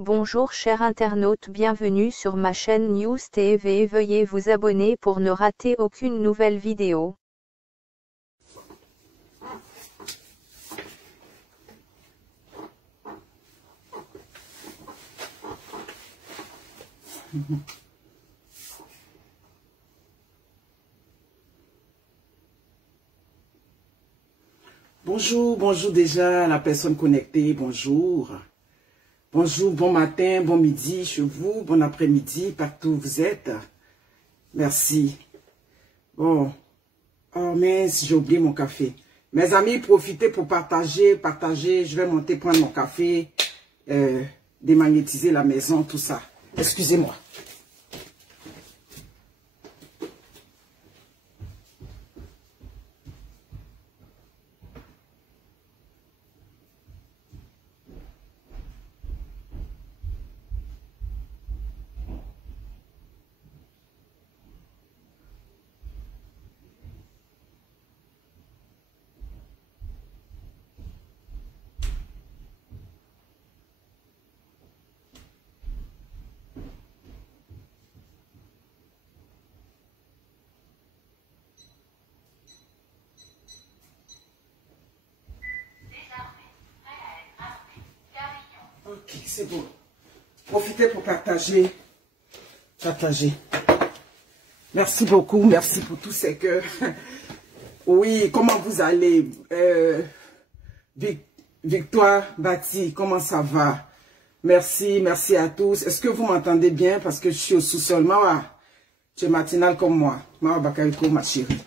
Bonjour chers internautes, bienvenue sur ma chaîne News TV. Veuillez vous abonner pour ne rater aucune nouvelle vidéo. Bonjour déjà la personne connectée, bonjour. Bonjour, bon matin, bon midi chez vous, bon après-midi, partout où vous êtes. Merci. Bon, oh mince, j'ai oublié mon café. Mes amis, profitez pour partager. Je vais monter prendre mon café, démagnétiser la maison, tout ça. Excusez-moi. Ok, c'est bon. Profitez pour partager. Merci beaucoup, merci pour tous ces cœurs. Oui, comment vous allez? Victoire Bati, comment ça va? Merci à tous. Est-ce que vous m'entendez bien? Parce que je suis au sous-sol. Mawa, tu es matinale comme moi. Mawa Bakariko, ma chérie.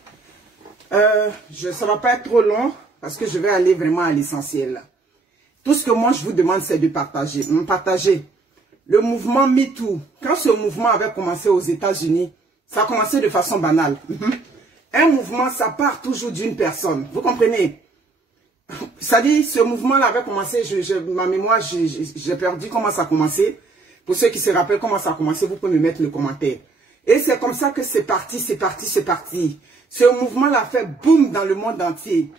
Ça va pas être trop long parce que je vais aller vraiment à l'essentiel. Tout ce que moi je vous demande, c'est de partager. Partager. Le mouvement MeToo, quand ce mouvement avait commencé aux États-Unis, ça a commencé de façon banale. Un mouvement, ça part toujours d'une personne. Vous comprenez? Ça dit, ce mouvement-là avait commencé, ma mémoire, j'ai perdu comment ça a commencé. Pour ceux qui se rappellent comment ça a commencé, vous pouvez me mettre le commentaire. Et c'est comme ça que c'est parti. Ce mouvement-là fait boum dans le monde entier.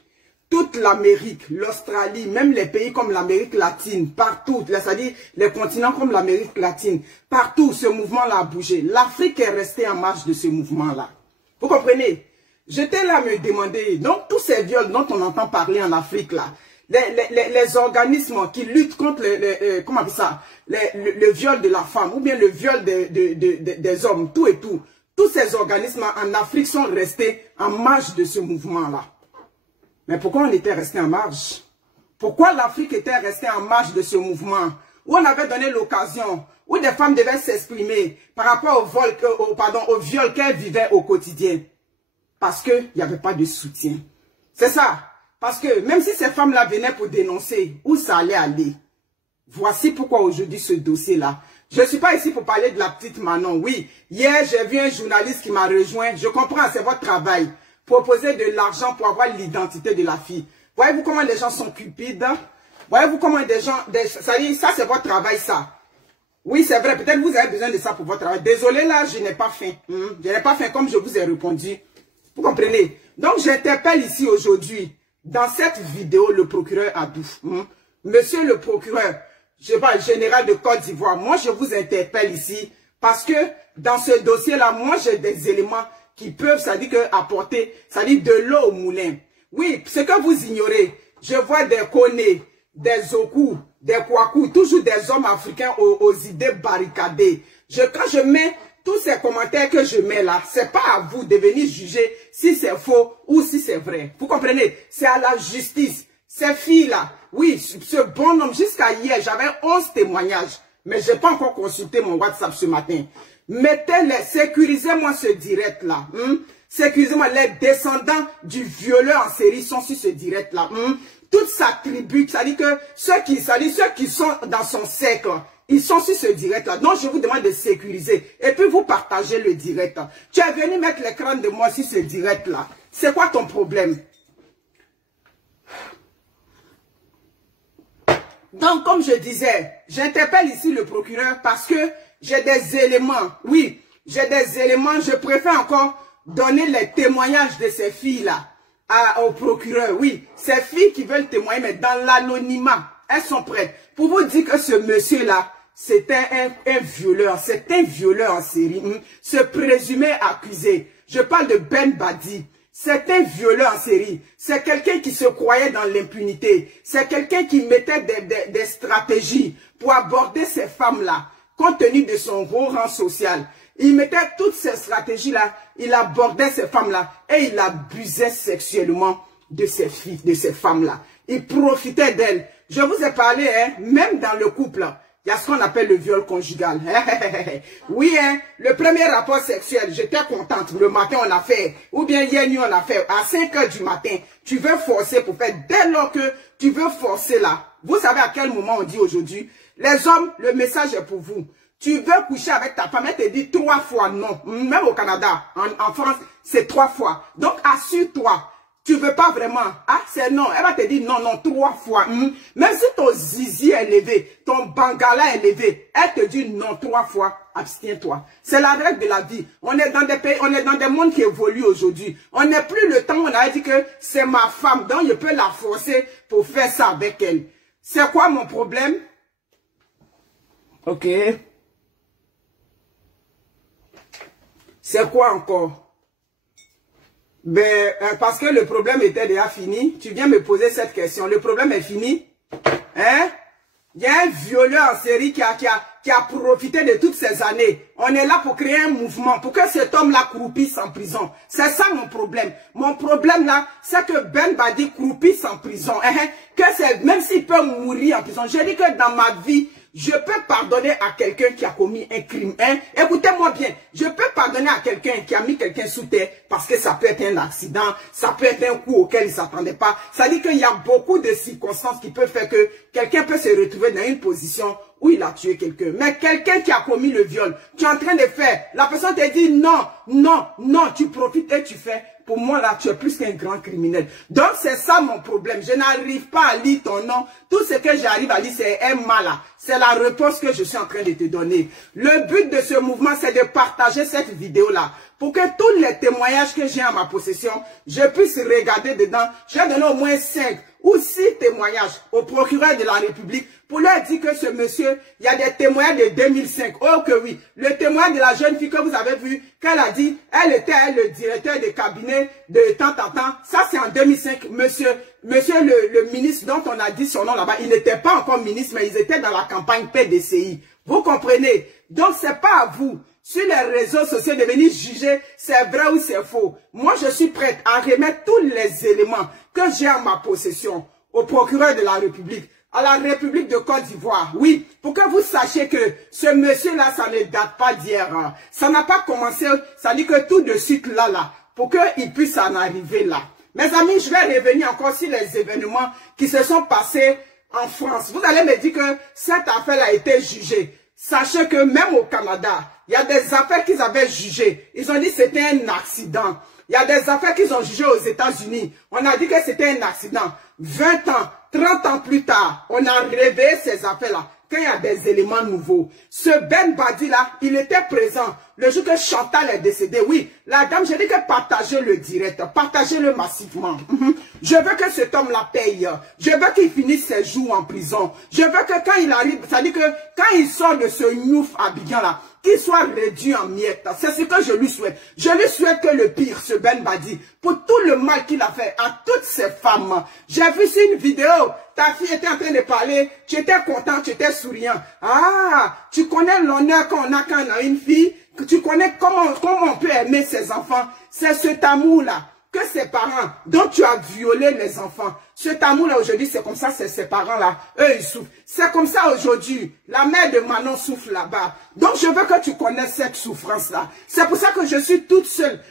Toute l'Amérique, l'Australie, même les pays comme l'Amérique latine, partout, c'est-à-dire les continents comme l'Amérique latine, partout, ce mouvement-là a bougé. L'Afrique est restée en marge de ce mouvement-là. Vous comprenez? J'étais là à me demander, donc tous ces viols dont on entend parler en Afrique, là, les organismes qui luttent contre comment on appelle ça, le viol de la femme, ou bien le viol des hommes, tout et tout, tous ces organismes en Afrique sont restés en marge de ce mouvement-là. Mais pourquoi on était resté en marge? Pourquoi l'Afrique était restée en marge de ce mouvement? Où on avait donné l'occasion, où des femmes devaient s'exprimer par rapport au viol qu'elles vivaient au quotidien. Parce qu'il n'y avait pas de soutien. C'est ça. Parce que même si ces femmes-là venaient pour dénoncer, où ça allait aller? Voici pourquoi aujourd'hui ce dossier-là. Je ne suis pas ici pour parler de la petite Manon. Oui, hier j'ai vu un journaliste qui m'a rejoint. Je comprends, c'est votre travail. Proposer de l'argent pour avoir l'identité de la fille. Voyez-vous comment les gens sont cupides? Voyez-vous comment des gens... Ça c'est votre travail, ça. Oui, c'est vrai. Peut-être vous avez besoin de ça pour votre travail. Désolé, là, je n'ai pas faim. Je n'ai pas faim comme je vous ai répondu. Vous comprenez? Donc, j'interpelle ici aujourd'hui, dans cette vidéo, le procureur Abdou. Monsieur le procureur, je sais pas, général de Côte d'Ivoire, moi, je vous interpelle ici parce que dans ce dossier-là, moi, j'ai des éléments qui peuvent, c'est-à-dire que apporter, c'est-à-dire de l'eau au moulin. Oui, ce que vous ignorez, je vois des Koné, des Oku, des Kwaku, toujours des hommes africains aux idées barricadées. Quand je mets tous ces commentaires que je mets là, c'est pas à vous de venir juger si c'est faux ou si c'est vrai. Vous comprenez? C'est à la justice. Ces filles-là, oui, ce bon homme, jusqu'à hier, j'avais 11 témoignages, mais j'ai pas encore consulté mon WhatsApp ce matin. Mettez-les, sécurisez-moi ce direct-là. Sécurisez-moi, les descendants du violeur en série sont sur ce direct-là. Toute sa tribu, c'est-à-dire que ceux qui sont dans son cercle, ils sont sur ce direct-là. Donc, je vous demande de sécuriser. Et puis, vous partagez le direct. Tu es venu mettre l'écran de moi sur ce direct-là. C'est quoi ton problème? Donc, comme je disais, j'interpelle ici le procureur parce que j'ai des éléments. Oui, j'ai des éléments. Je préfère encore donner les témoignages de ces filles-là au procureur. Oui, ces filles qui veulent témoigner, mais dans l'anonymat, elles sont prêtes. Pour vous dire que ce monsieur-là, c'était un violeur. C'est un violeur en série. Ce présumé accusé. Je parle de Ben Badi. C'est un violeur en série. C'est quelqu'un qui se croyait dans l'impunité. C'est quelqu'un qui mettait des stratégies pour aborder ces femmes-là, compte tenu de son haut rang social. Il mettait toutes ces stratégies-là, il abordait ces femmes-là et il abusait sexuellement de ces filles, de ces femmes-là. Il profitait d'elles. Je vous ai parlé, hein, même dans le couple, il y a ce qu'on appelle le viol conjugal. Oui, hein, le premier rapport sexuel, j'étais contente. Le matin, on a fait, ou bien hier nuit, on a fait, à 5 h du matin. Tu veux forcer pour faire, dès lors que tu veux forcer là. Vous savez à quel moment on dit aujourd'hui? Les hommes, le message est pour vous. Tu veux coucher avec ta femme, elle te dit 3 fois non. Même au Canada, en France, c'est 3 fois. Donc, assure-toi. Tu veux pas vraiment, ah c'est non, elle va te dire non, non, 3 fois. Même si ton zizi est élevé, ton bangala est élevé, elle te dit non 3 fois, abstiens-toi. C'est la règle de la vie. On est dans des pays, on est dans des mondes qui évoluent aujourd'hui. On n'est plus le temps où on a dit que c'est ma femme, donc je peux la forcer pour faire ça avec elle. C'est quoi mon problème? Ok. C'est quoi encore? Ben, parce que le problème était déjà fini. Tu viens me poser cette question. Le problème est fini. Hein? Il y a un violeur en série qui a profité de toutes ces années. On est là pour créer un mouvement, pour que cet homme-là croupisse en prison. C'est ça mon problème. Mon problème là, c'est que Ben Badi croupisse en prison. Hein? Que c'est, même s'il peut mourir en prison. J'ai dit que dans ma vie, je peux pardonner à quelqu'un qui a commis un crime. Hein? Écoutez-moi bien. Je peux pardonner à quelqu'un qui a mis quelqu'un sous terre parce que ça peut être un accident, ça peut être un coup auquel il ne s'attendait pas. Ça dit qu'il y a beaucoup de circonstances qui peuvent faire que quelqu'un peut se retrouver dans une position où il a tué quelqu'un. Mais quelqu'un qui a commis le viol, tu es en train de faire, la personne te dit non, non, non, tu profites et tu fais. Pour moi, là, tu es plus qu'un grand criminel. Donc, c'est ça mon problème. Je n'arrive pas à lire ton nom. Tout ce que j'arrive à lire, c'est un mal. C'est la réponse que je suis en train de te donner. Le but de ce mouvement, c'est de partager cette vidéo-là. Pour que tous les témoignages que j'ai en ma possession, je puisse regarder dedans. J'ai donné au moins 5 ou 6 témoignages au procureur de la République pour leur dire que ce monsieur, il y a des témoignages de 2005. Oh que oui, le témoignage de la jeune fille que vous avez vu, qu'elle a dit, elle était le directeur de cabinet de tant en temps. Ça c'est en 2005. Monsieur le ministre dont on a dit son nom là-bas, il n'était pas encore ministre, mais ils étaient dans la campagne PDCI. Vous comprenez? Donc c'est pas à vous, sur les réseaux sociaux, de venir juger c'est vrai ou c'est faux. Moi je suis prête à remettre tous les éléments que j'ai en ma possession au procureur de la République, à la République de Côte d'Ivoire. Oui, pour que vous sachiez que ce monsieur-là, ça ne date pas d'hier. Ça n'a pas commencé, ça dit que tout de suite là, pour qu'il puisse en arriver là. Mes amis, je vais revenir encore sur les événements qui se sont passés en France. Vous allez me dire que cette affaire a été jugée. Sachez que même au Canada, il y a des affaires qu'ils avaient jugées. Ils ont dit que c'était un accident. Il y a des affaires qu'ils ont jugées aux États-Unis. On a dit que c'était un accident. 20 ans, 30 ans plus tard, on a réveillé ces affaires-là. Quand il y a des éléments nouveaux. Ce Ben Badi là, il était présent le jour que Chantal est décédée. Oui, la dame, je dis que partagez le direct, partagez-le massivement. Je veux que cet homme-là paye. Je veux qu'il finisse ses jours en prison. Je veux que quand il arrive, ça dit que quand il sort de ce Niouf Abidjan là, qu'il soit réduit en miettes. C'est ce que je lui souhaite. Je lui souhaite que le pire, ce Ben Badi, pour tout le mal qu'il a fait à toutes ces femmes. J'ai vu sur une vidéo, ta fille était en train de parler, tu étais content, tu étais souriant. Ah, tu connais l'honneur qu'on a quand on a une fille, tu connais comment on peut aimer ses enfants. C'est cet amour-là que ses parents, dont tu as violé les enfants. Cet amour-là aujourd'hui, c'est comme ça, c'est ses parents-là, eux ils souffrent. C'est comme ça aujourd'hui, la mère de Manon souffre là-bas. Donc je veux que tu connaisses cette souffrance-là. C'est pour ça que je suis toute seule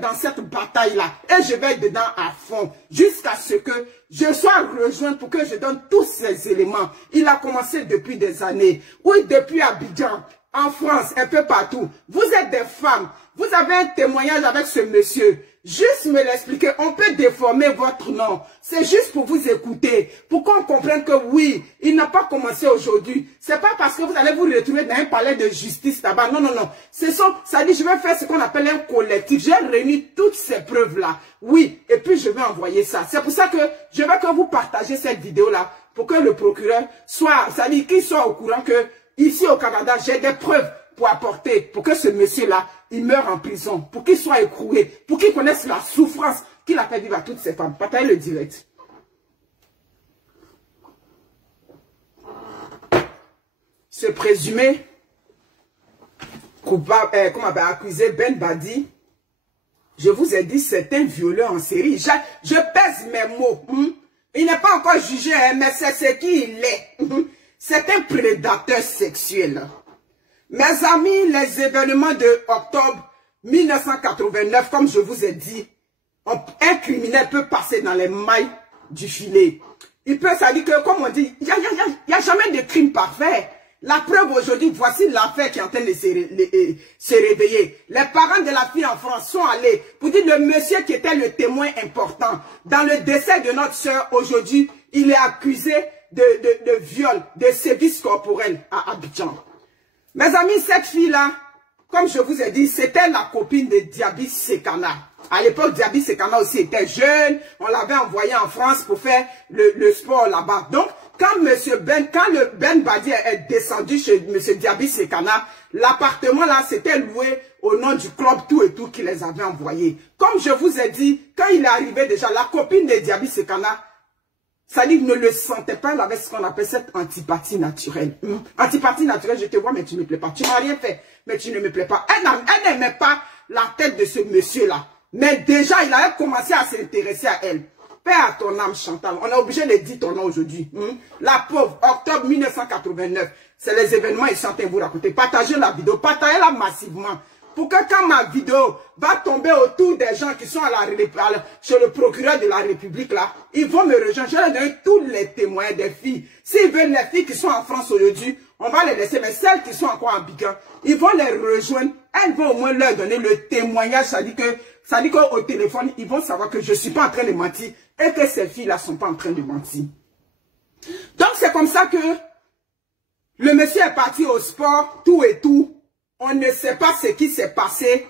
dans cette bataille-là. Et je vais dedans à fond, jusqu'à ce que je sois rejointe pour que je donne tous ces éléments. Il a commencé depuis des années. Oui, depuis Abidjan, en France, un peu partout. Vous êtes des femmes. Vous avez un témoignage avec ce monsieur. Juste me l'expliquer. On peut déformer votre nom. C'est juste pour vous écouter. Pour qu'on comprenne que oui, il n'a pas commencé aujourd'hui. C'est pas parce que vous allez vous retrouver dans un palais de justice là-bas. Non, non, non. Ça dit, je vais faire ce qu'on appelle un collectif. J'ai réuni toutes ces preuves-là. Oui. Et puis, je vais envoyer ça. C'est pour ça que je veux que vous partagez cette vidéo-là. Pour que le procureur soit, ça dit qu'il soit au courant que ici au Canada, j'ai des preuves pour apporter, pour que ce monsieur-là, il meure en prison, pour qu'il soit écroué, pour qu'il connaisse la souffrance qu'il a fait vivre à toutes ces femmes. Partagez le direct. Ce présumé coupable, comme avait accusé Ben Badi, je vous ai dit, c'est un violeur en série. Je pèse mes mots. Il n'est pas encore jugé, mais c'est ce qu'il est. C'est un prédateur sexuel. Mes amis, les événements de octobre 1989, comme je vous ai dit, un criminel peut passer dans les mailles du filet. Il peut, ça dit que, comme on dit, il n'y a jamais de crime parfait. La preuve aujourd'hui, voici l'affaire qui est en train de se réveiller. Les parents de la fille en France sont allés pour dire le monsieur qui était le témoin important. Dans le décès de notre soeur, aujourd'hui, il est accusé de viol, de sévices corporels à Abidjan. Mes amis, cette fille-là, comme je vous ai dit, c'était la copine de Diaby Sekana. À l'époque, Diaby Sekana aussi était jeune. On l'avait envoyé en France pour faire le sport là-bas. Donc, quand le Ben Badi est descendu chez M. Diaby Sekana, l'appartement là, c'était loué au nom du club tout et tout qui les avait envoyés. Comme je vous ai dit, quand il est arrivé déjà, la copine de Diaby Sekana, ça dit ne le sentait pas, elle avait ce qu'on appelle cette antipathie naturelle. Antipathie naturelle, je te vois, mais tu ne me plais pas. Tu n'as rien fait, mais tu ne me plais pas. Elle n'aimait pas la tête de ce monsieur-là. Mais déjà, il avait commencé à s'intéresser à elle. Paix à ton âme, Chantal. On est obligé de dire ton nom aujourd'hui. La pauvre, octobre 1989. C'est les événements, ils sont en train de vous raconter. Partagez la vidéo, partagez-la massivement. Pour que quand ma vidéo va tomber autour des gens qui sont chez le procureur de la République, là, ils vont me rejoindre. Je vais leur donner tous les témoins des filles. S'ils veulent les filles qui sont en France aujourd'hui, on va les laisser. Mais celles qui sont encore en Abidjan, ils vont les rejoindre. Elles vont au moins leur donner le témoignage. Ça dit qu'au téléphone, ils vont savoir que je ne suis pas en train de mentir et que ces filles-là ne sont pas en train de mentir. Donc, c'est comme ça que le monsieur est parti au sport, tout et tout. On ne sait pas ce qui s'est passé.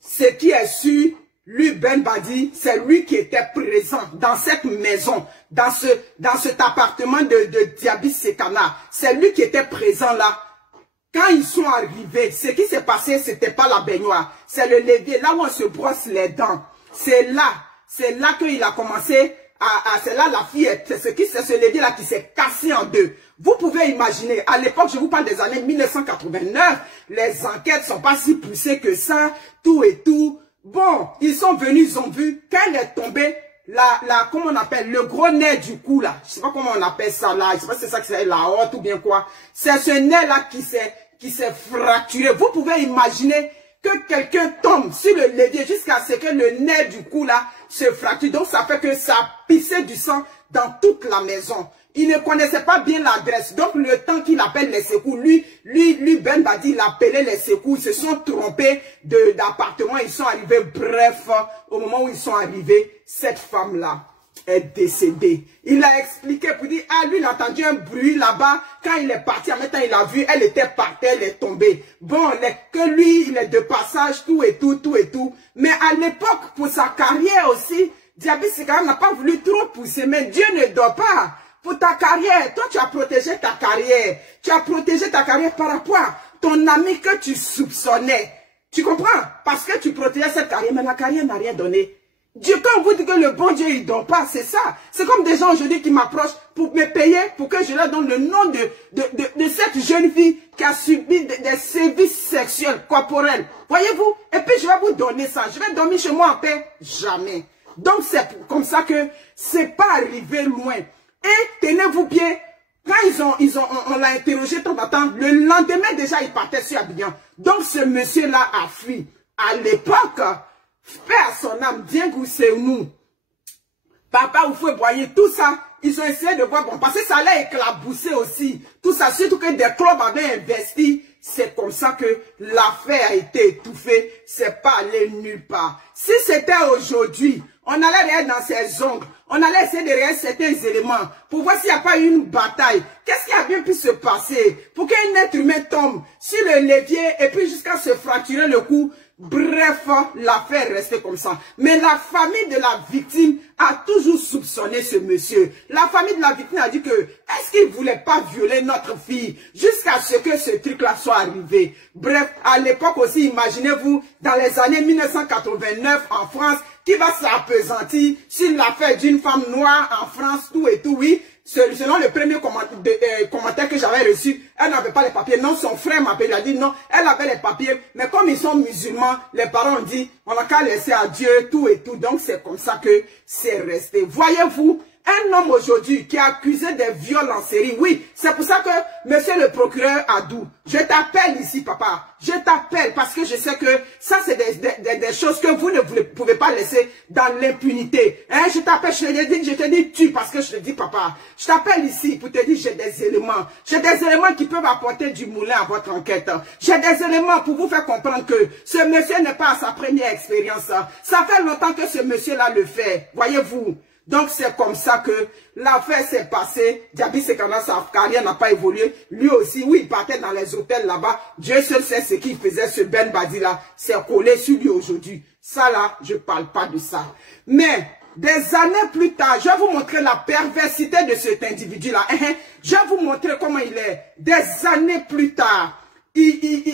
Ce qui est sûr, lui, Ben Badi, c'est lui qui était présent dans cette maison, dans cet appartement de Diaby Sekana. C'est lui qui était présent là. Quand ils sont arrivés, ce qui s'est passé, c'était pas la baignoire. C'est le levier, là où on se brosse les dents. C'est là qu'il a commencé c'est là la fille, c'est ce levier là qui s'est cassé en deux. Vous pouvez imaginer, à l'époque, je vous parle des années 1989, les enquêtes sont pas si poussées que ça, tout et tout. Bon, ils sont venus, ils ont vu, quand elle est tombée, comment on appelle, le gros nez du cou là, je sais pas comment on appelle ça là, je sais pas si c'est ça que c'est la haute ou bien quoi. C'est ce nez là qui s'est fracturé. Vous pouvez imaginer que quelqu'un tombe sur le levier jusqu'à ce que le nez du cou là se fracture. Donc ça fait que ça pissait du sang dans toute la maison. Il ne connaissait pas bien l'adresse. Donc le temps qu'il appelle les secours, lui Ben Badi, il appelait les secours. Ils se sont trompés d'appartement. Ils sont arrivés. Bref, au moment où ils sont arrivés, cette femme-là est décédée. Il a expliqué pour dire, ah lui il a entendu un bruit là-bas. Quand il est parti, en même temps il a vu, elle était par terre, elle est tombée. Bon, que lui, il est de passage, tout et tout, tout et tout. Mais à l'époque, pour sa carrière aussi, Diaby Sekana n'a pas voulu trop pousser. Mais Dieu ne dort pas. Pour ta carrière, toi tu as protégé ta carrière. Tu as protégé ta carrière par rapport à ton ami que tu soupçonnais. Tu comprends? Parce que tu protégeais cette carrière, mais la carrière n'a rien donné. Dieu, quand vous dites que le bon Dieu, il dort pas, c'est ça. C'est comme des gens aujourd'hui qui m'approchent pour me payer, pour que je leur donne le nom de cette jeune fille qui a subi des sévices sexuels, corporels. Voyez-vous? Et puis je vais vous donner ça. Je vais dormir chez moi en paix? Jamais. Donc c'est comme ça que c'est pas arrivé loin. Et tenez-vous bien, quand on l'a interrogé de temps en temps, le lendemain déjà il partait sur Abidjan. Donc ce monsieur-là a fui. À l'époque, paix à son âme, bien que c'est nous. Papa ou feu boyer, tout ça, ils ont essayé de voir, bon, parce que ça allait éclabousser aussi. Tout ça, surtout que des clubs avaient investi. C'est comme ça que l'affaire a été étouffée. C'est pas allé nulle part. Si c'était aujourd'hui, on allait regarder dans ses ongles. On allait essayer de regarder certains éléments pour voir s'il n'y a pas eu une bataille. Qu'est-ce qui a bien pu se passer pour qu'un être humain tombe sur le levier et puis jusqu'à se fracturer le cou? Bref, l'affaire est restée comme ça. Mais la famille de la victime a toujours soupçonné ce monsieur. La famille de la victime a dit que, est-ce qu'il ne voulait pas violer notre fille jusqu'à ce que ce truc-là soit arrivé? Bref, à l'époque aussi, imaginez-vous, dans les années 1989 en France, qui va s'appesantir sur l'affaire d'une femme noire en France, tout et tout, oui. Selon le premier commentaire que j'avais reçu, elle n'avait pas les papiers. Non, son frère m'a appelé, il a dit non, elle avait les papiers. Mais comme ils sont musulmans, les parents ont dit, on n'a qu'à laisser à Dieu, tout et tout. Donc c'est comme ça que c'est resté. Voyez-vous, un homme aujourd'hui qui est accusé de viol en série, oui, c'est pour ça que monsieur le procureur Adou, je t'appelle ici, papa. Je t'appelle parce que je sais que ça, c'est des choses que vous ne pouvez pas laisser dans l'impunité. Hein? Je t'appelle, je te dis tu parce que je te dis papa. Je t'appelle ici pour te dire j'ai des éléments. J'ai des éléments qui peuvent apporter du moulin à votre enquête. J'ai des éléments pour vous faire comprendre que ce monsieur n'est pas à sa première expérience. Ça fait longtemps que ce monsieur-là le fait. Voyez-vous? Donc c'est comme ça que l'affaire s'est passée. Djaby Sekana, sa carrière n'a pas évolué. Lui aussi, oui, il partait dans les hôtels là-bas. Dieu seul sait ce qu'il faisait, ce Ben Badi là. C'est collé sur lui aujourd'hui. Ça là, je parle pas de ça. Mais des années plus tard, je vais vous montrer la perversité de cet individu là. Je vais vous montrer comment il est. Des années plus tard.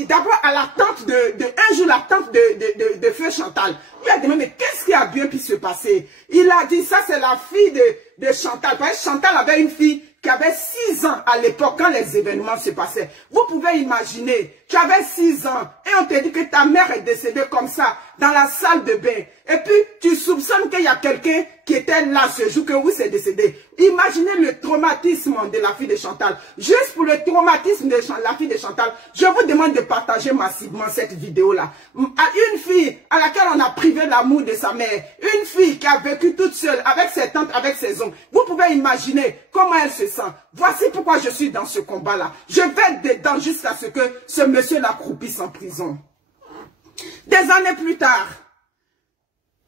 D'abord, à la tante un jour, la tante de Feu Chantal, lui a demandé, mais qu'est-ce qui a bien pu se passer? Il a dit, ça c'est la fille de Chantal. Parce que Chantal avait une fille qui avait 6 ans à l'époque quand les événements se passaient. Vous pouvez imaginer, tu avais 6 ans et on te dit que ta mère est décédée comme ça, dans la salle de bain. Et puis, tu soupçonnes qu'il y a quelqu'un qui était là ce jour que vous c'est décédé. Imaginez le traumatisme de la fille de Chantal. Juste pour le traumatisme de la fille de Chantal, je vous demande de partager massivement cette vidéo-là. Une fille à laquelle on a privé l'amour de sa mère, une fille qui a vécu toute seule avec ses tantes, avec ses oncles. Vous pouvez imaginer comment elle se sent. Voici pourquoi je suis dans ce combat-là. Je vais dedans jusqu'à ce que ce monsieur-là croupisse en prison. Des années plus tard,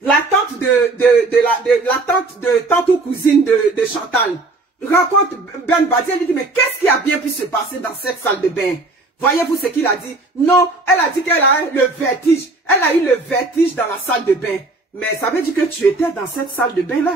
la tante de tante ou cousine de Chantal rencontre Ben Badi. Elle lui dit, mais qu'est-ce qui a bien pu se passer dans cette salle de bain? Voyez-vous ce qu'il a dit? Non, elle a dit qu'elle a eu le vertige. Elle a eu le vertige dans la salle de bain. Mais ça veut dire que tu étais dans cette salle de bain là.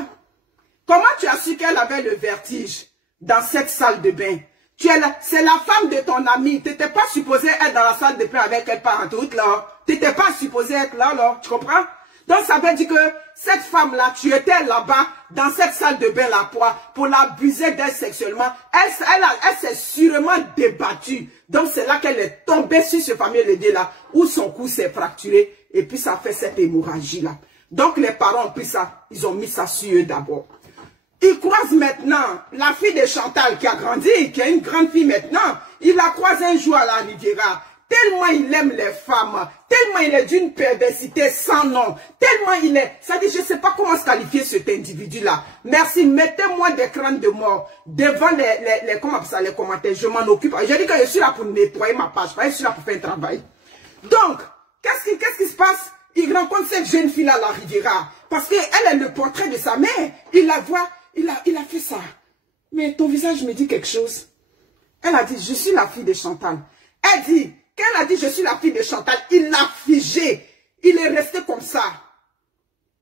Comment tu as su qu'elle avait le vertige dans cette salle de bain? C'est la femme de ton ami. Tu n'étais pas supposé être dans la salle de bain avec elle par en toute là. Tu n'étais pas supposé être là, là. Tu comprends? Donc ça veut dire que cette femme-là, tu étais là-bas, dans cette salle de bain là, pour l'abuser d'elle sexuellement. Elle s'est sûrement débattue. Donc c'est là qu'elle est tombée sur ce fameux lédé là, où son cou s'est fracturé, et puis ça fait cette hémorragie là. Donc les parents ont pris ça, ils ont mis ça sur eux d'abord. Ils croisent maintenant la fille de Chantal qui a grandi, qui est une grande fille maintenant. Il la croise un jour à la Riviera. Tellement il aime les femmes, tellement il est d'une perversité sans nom, tellement il est... Ça dit, je ne sais pas comment se qualifier cet individu-là. Merci, mettez-moi des crânes de mort devant les commentaires, je m'en occupe. Je dis que je suis là pour nettoyer ma page, je suis là pour faire un travail. Donc, qu'est-ce qui se passe? Il rencontre cette jeune fille-là à la Riviera, parce qu'elle est le portrait de sa mère. Il la voit, il a fait ça. Mais ton visage me dit quelque chose. Elle a dit, je suis la fille de Chantal. Elle dit... Quand elle a dit, je suis la fille de Chantal, il l'a figé. Il est resté comme ça.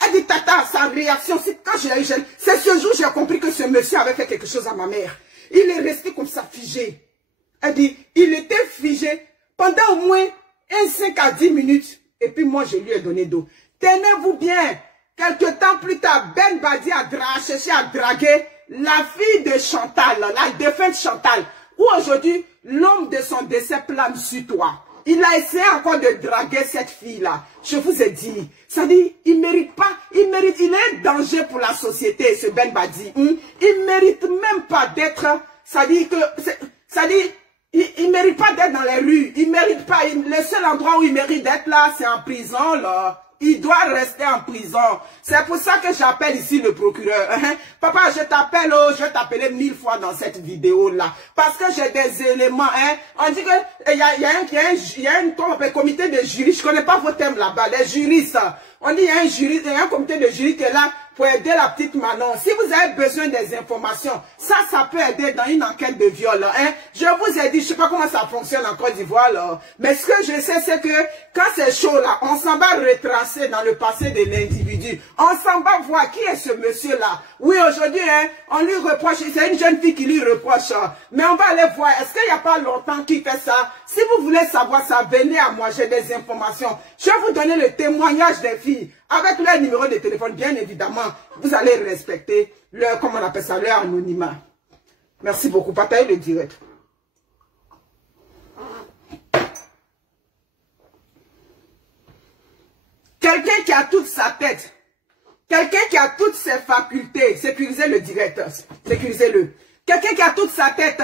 Elle dit, tata, sa réaction, c'est quand j'ai eu, c'est ce jour que j'ai compris que ce monsieur avait fait quelque chose à ma mère. Il est resté comme ça, figé. Elle dit, il était figé pendant au moins 5 à 10 minutes. Et puis moi, je lui ai donné d'eau. Tenez-vous bien. Quelques temps plus tard, Ben Badi a cherché à draguer la fille de Chantal, la défunte Chantal. Ou aujourd'hui, l'homme de son décès plane sur toi. Il a essayé encore de draguer cette fille-là. Je vous ai dit, ça dit, il mérite pas, il est un danger pour la société, ce Ben Badi. Il mérite même pas d'être, il mérite pas d'être dans les rues. Il mérite pas, le seul endroit où il mérite d'être là, c'est en prison, là. Il doit rester en prison. C'est pour ça que j'appelle ici le procureur. Papa, je t'appelle, je vais t'appeler 1000 fois dans cette vidéo-là. Parce que j'ai des éléments. On dit qu'il y a un comité de juristes. Je ne connais pas vos thèmes là-bas. Les juristes. On dit il y a un jury, il y a un comité de jury qui est là pour aider la petite Manon. Si vous avez besoin des informations, ça peut aider dans une enquête de viol. Hein. Je vous ai dit, je sais pas comment ça fonctionne en Côte d'Ivoire. Mais ce que je sais, c'est que quand c'est chaud là, on s'en va retracer dans le passé de l'individu. On s'en va voir qui est ce monsieur-là. Oui, aujourd'hui, hein, on lui reproche, c'est une jeune fille qui lui reproche. Mais on va aller voir, est-ce qu'il n'y a pas longtemps qu'il fait ça? Si vous voulez savoir ça, venez à moi, j'ai des informations. Je vais vous donner le témoignage des filles. Avec leur numéro de téléphone, bien évidemment, vous allez respecter leur, comment on appelle ça, leur anonymat. Merci beaucoup. Partagez le direct. Quelqu'un qui a toute sa tête, quelqu'un qui a toutes ses facultés, sécurisez le direct, sécurisez-le. Quelqu'un qui a toute sa tête,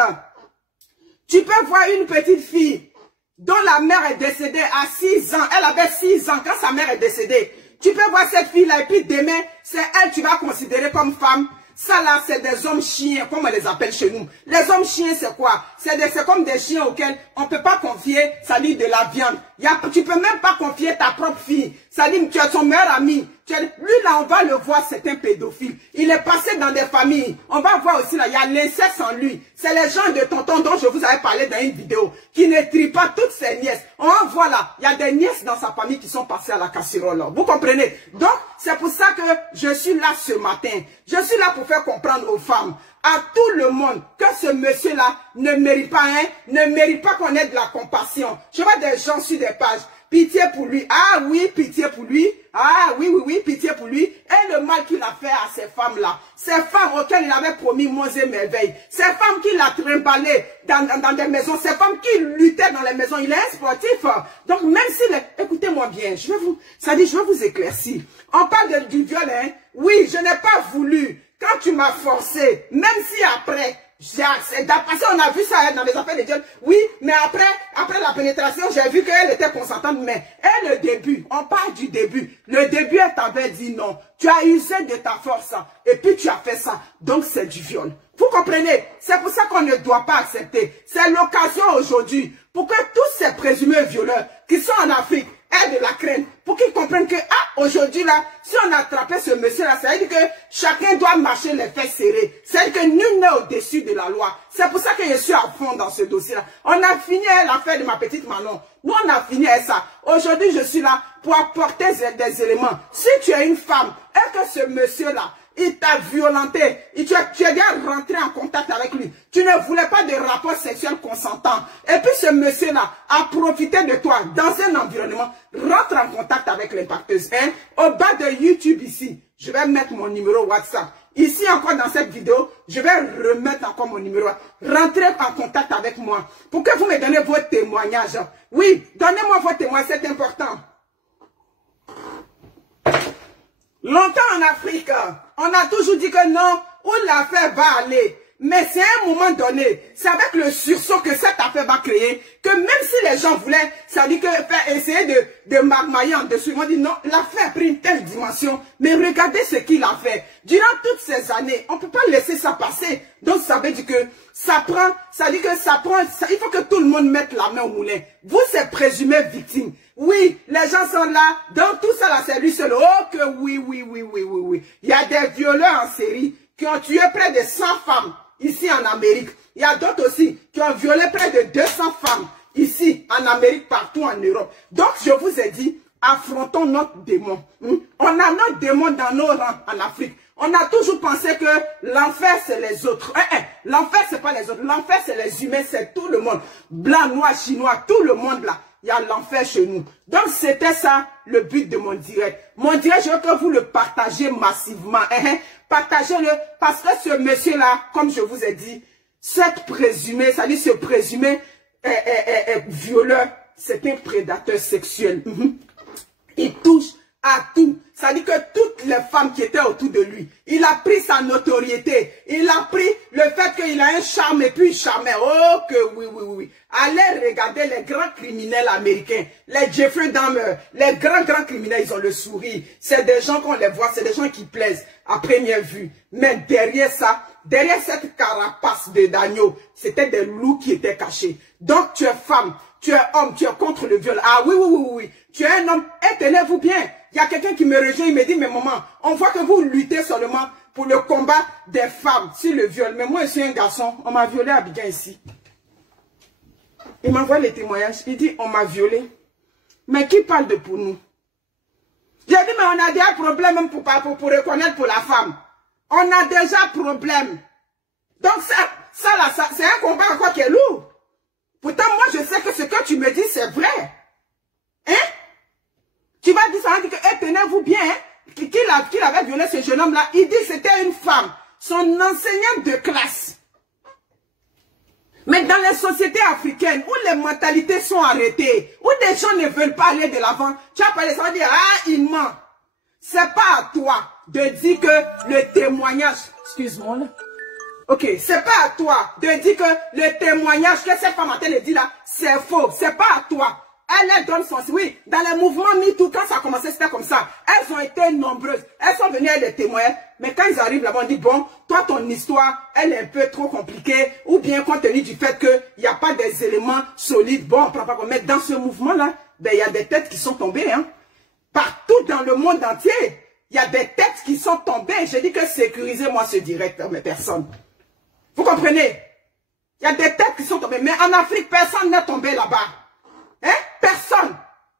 tu peux voir une petite fille dont la mère est décédée à 6 ans. Elle avait 6 ans quand sa mère est décédée. Tu peux voir cette fille-là et puis demain, c'est elle que tu vas considérer comme femme. Ça là, c'est des hommes chiens, comme on les appelle chez nous. Les hommes chiens, c'est quoi? C'est comme des chiens auxquels on ne peut pas confier, ça dit, de la viande. Tu peux même pas confier ta propre fille. Ça dit, tu es son meilleur ami. Lui là, on va le voir, c'est un pédophile. Il est passé dans des familles. On va voir aussi là, il y a l'inceste en lui. C'est les gens de tonton dont je vous avais parlé dans une vidéo, qui ne trient pas toutes ses nièces. On voit là, il y a des nièces dans sa famille qui sont passées à la casserole. Là. Vous comprenez? Donc, c'est pour ça que je suis là ce matin. Je suis là pour faire comprendre aux femmes, à tout le monde, que ce monsieur-là ne mérite pas, hein, ne mérite pas qu'on ait de la compassion. Je vois des gens sur des pages. Pitié pour lui. Ah oui, pitié pour lui. Ah oui, oui, oui, pitié pour lui. Et le mal qu'il a fait à ces femmes-là. Ces femmes auxquelles il avait promis monts et merveilles. Ces femmes qu'il a trimballées dans des maisons. Ces femmes qui luttaient dans les maisons. Il est un sportif. Donc même si... Écoutez-moi bien. Je vais vous éclaircir. On parle du viol, hein. Oui, je n'ai pas voulu. Quand tu m'as forcé, même si après... Parce qu'on a vu ça dans les affaires de viol. Oui, mais après la pénétration, j'ai vu qu'elle était consentante. Mais et le début, on parle du début. Le début, elle t'avait dit non. Tu as usé de ta force et puis tu as fait ça. Donc c'est du viol. Vous comprenez? C'est pour ça qu'on ne doit pas accepter. C'est l'occasion aujourd'hui pour que tous ces présumés violeurs qui sont en Afrique aient de la crainte. Pour qu'ils comprennent que, aujourd'hui là, si on attrapait ce monsieur-là, ça veut dire que chacun doit marcher les fesses serrées. C'est-à-dire que nul n'est au-dessus de la loi. C'est pour ça que je suis à fond dans ce dossier-là. On a fini l'affaire de ma petite Manon. Nous, on a fini avec ça. Aujourd'hui, je suis là pour apporter des éléments. Si tu es une femme et que ce monsieur-là, il t'a violenté, et tu es déjà rentré en contact avec lui. Tu ne voulais pas de rapport sexuel consentant. Et puis ce monsieur-là a profité de toi dans un environnement. Rentre en contact avec l'impacteuse. Hein? Au bas de YouTube ici, je vais mettre mon numéro WhatsApp. Ici encore dans cette vidéo, je vais remettre encore mon numéro. Rentrez en contact avec moi pour que vous me donnez vos témoignages. Oui, donnez-moi vos témoignages, c'est important. Longtemps en Afrique, on a toujours dit que non, où l'affaire va aller. Mais c'est à un moment donné, c'est avec le sursaut que cette affaire va créer, que même si les gens voulaient, ça dit que essayer de marmailler en dessous, ils vont dire non, l'affaire a pris une telle dimension, mais regardez ce qu'il a fait. Durant toutes ces années, on ne peut pas laisser ça passer. Donc ça veut dire que ça prend, il faut que tout le monde mette la main au moulin. Vous, c'est présumé victime. Oui, les gens sont là, donc tout ça là, c'est lui seul. Oh que oui. Il y a des violeurs en série qui ont tué près de 100 femmes ici en Amérique. Il y a d'autres aussi qui ont violé près de 200 femmes ici en Amérique, partout en Europe. Donc je vous ai dit, affrontons notre démon. On a notre démon dans nos rangs en Afrique. On a toujours pensé que l'enfer c'est les autres. L'enfer c'est pas les autres. L'enfer c'est les humains, c'est tout le monde. Blanc, noir, chinois, tout le monde là. Il y a l'enfer chez nous. Donc c'était ça le but de mon direct. Mon direct, je veux que vous le partagez massivement. Partagez-le parce que ce monsieur-là, comme je vous ai dit, cette présumée, ça dit ce présumé violeur, c'est un prédateur sexuel. Il touche à tout. Ça dit que toutes les femmes qui étaient autour de lui, il a pris sa notoriété, il a pris le fait qu'il a un charme et puis il charmait. Oh que oui. Allez regarder les grands criminels américains, les Jeffrey Dahmer, les grands criminels, ils ont le sourire. C'est des gens qu'on les voit, c'est des gens qui plaisent à première vue. Mais derrière ça, derrière cette carapace de d'agneau, c'était des loups qui étaient cachés. Donc tu es femme, tu es homme, tu es contre le viol. Ah oui, oui, oui, oui. Tu es un homme, et tenez-vous bien. Il y a quelqu'un qui me rejoint, il me dit, mais maman, on voit que vous luttez seulement pour le combat des femmes sur le viol. Mais moi, je suis un garçon, on m'a violé à Abidjan ici. Il m'envoie les témoignages, il dit, on m'a violé. Mais qui parle de pour nous? J'ai dit, mais on a déjà problème même pour reconnaître pour la femme. On a déjà problème. Donc ça là, c'est un combat encore qui est lourd. Pourtant, moi, je sais que ce que tu me dis, c'est vrai. Hein? Tu vas dire ça, on dit que, hey, tenez-vous bien, hein? Qu'il avait violé ce jeune homme-là, il dit que c'était une femme, son enseignante de classe. Mais dans les sociétés africaines, où les mentalités sont arrêtées, où des gens ne veulent pas aller de l'avant, tu vas parler, ça va dire, ah, il ment. C'est pas à toi de dire que le témoignage, excuse-moi là. Ok, c'est pas à toi de dire que le témoignage que cette femme a dit là, c'est faux. C'est pas à toi. Elle donne son... Oui, dans les mouvements MeToo, quand ça a commencé, c'était comme ça. Elles ont été nombreuses. Elles sont venues avec des témoins. Mais quand ils arrivent là-bas, on dit, bon, toi, ton histoire, elle est un peu trop compliquée. Ou bien compte tenu du fait qu'il n'y a pas des éléments solides. Bon, on prend pas. Mais dans ce mouvement-là, ben, il y a des têtes qui sont tombées. Hein. Partout dans le monde entier, il y a des têtes qui sont tombées. J'ai dit que sécurisez-moi ce direct, mes personnes. Vous comprenez? Il y a des têtes qui sont tombées. Mais en Afrique, personne n'est tombé là-bas. Hein? Personne.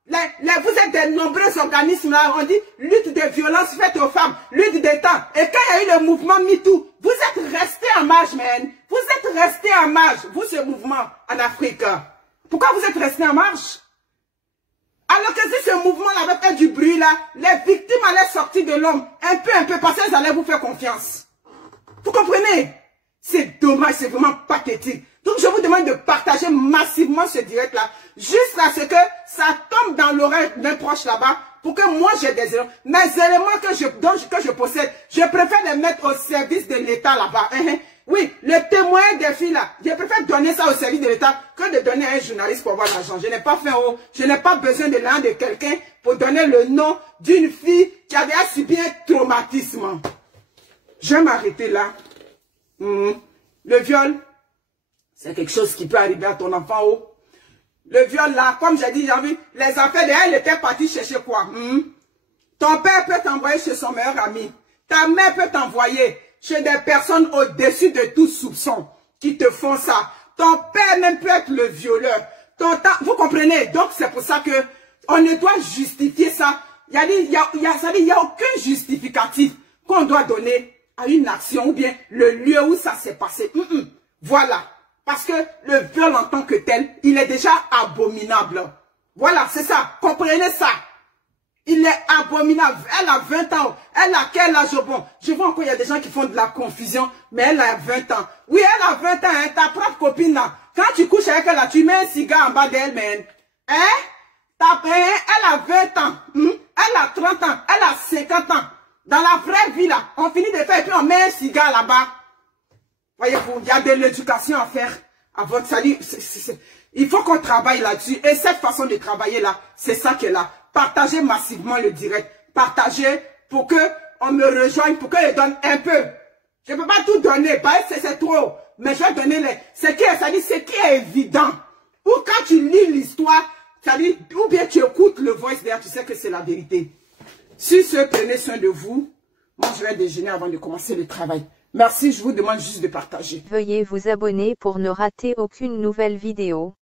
Vous êtes des nombreux organismes là. On dit lutte de violence faite aux femmes. Lutte des temps. Et quand il y a eu le mouvement MeToo, vous êtes restés en marge, man. Vous êtes restés en marge. Vous, ce mouvement en Afrique. Pourquoi vous êtes restés en marge? Alors que si ce mouvement avait fait du bruit là, les victimes allaient sortir de l'homme. Un peu, parce qu'elles allaient vous faire confiance. Vous comprenez? C'est dommage, c'est vraiment pathétique. Donc je vous demande de partager massivement ce direct-là, jusqu'à ce que ça tombe dans l'oreille d'un proche là-bas, pour que moi j'ai des éléments. Mes éléments que je possède, je préfère les mettre au service de l'État là-bas. Oui, le témoin des filles là, je préfère donner ça au service de l'État que de donner à un journaliste pour avoir l'argent. Je n'ai pas fait je n'ai pas besoin de l'un de quelqu'un pour donner le nom d'une fille qui avait subi un traumatisme. Je vais m'arrêter là. Le viol, c'est quelque chose qui peut arriver à ton enfant. Le viol là, comme j'ai dit, j'ai vu, les affaires de elle étaient parties chercher quoi? Ton père peut t'envoyer chez son meilleur ami. Ta mère peut t'envoyer chez des personnes au-dessus de tout soupçon qui te font ça. Ton père même peut être le violeur. Vous comprenez? Donc c'est pour ça que on ne doit justifier ça. Il y a aucun justificatif qu'on doit donner à une action ou bien le lieu où ça s'est passé. Voilà. Parce que le viol en tant que tel, il est déjà abominable. Voilà, c'est ça. Comprenez ça. Il est abominable. Elle a 20 ans. Elle a quel âge? Bon, je vois encore, il y a des gens qui font de la confusion, mais elle a 20 ans. Oui, elle a 20 ans, hein, ta propre copine là. Quand tu couches avec elle là, tu mets un cigare en bas d'elle, man. Hein? Elle a 20 ans. Elle a 30 ans. Elle a 50 ans. Dans la vraie vie là, on finit de faire et puis on met un cigare là-bas. Voyez-vous, il y a de l'éducation à faire à votre salut. Il faut qu'on travaille là-dessus. Et cette façon de travailler là, c'est ça qui est là. Partagez massivement le direct. Partagez pour que on me rejoigne, pour que je donne un peu. Je ne peux pas tout donner, parce que c'est trop. Mais je vais donner ce qui est évident. Ou quand tu lis l'histoire, ou bien tu écoutes le voice derrière, tu sais que c'est la vérité. Si ce, prenez soin de vous. Moi, je vais déjeuner avant de commencer le travail. Merci, je vous demande juste de partager. Veuillez vous abonner pour ne rater aucune nouvelle vidéo.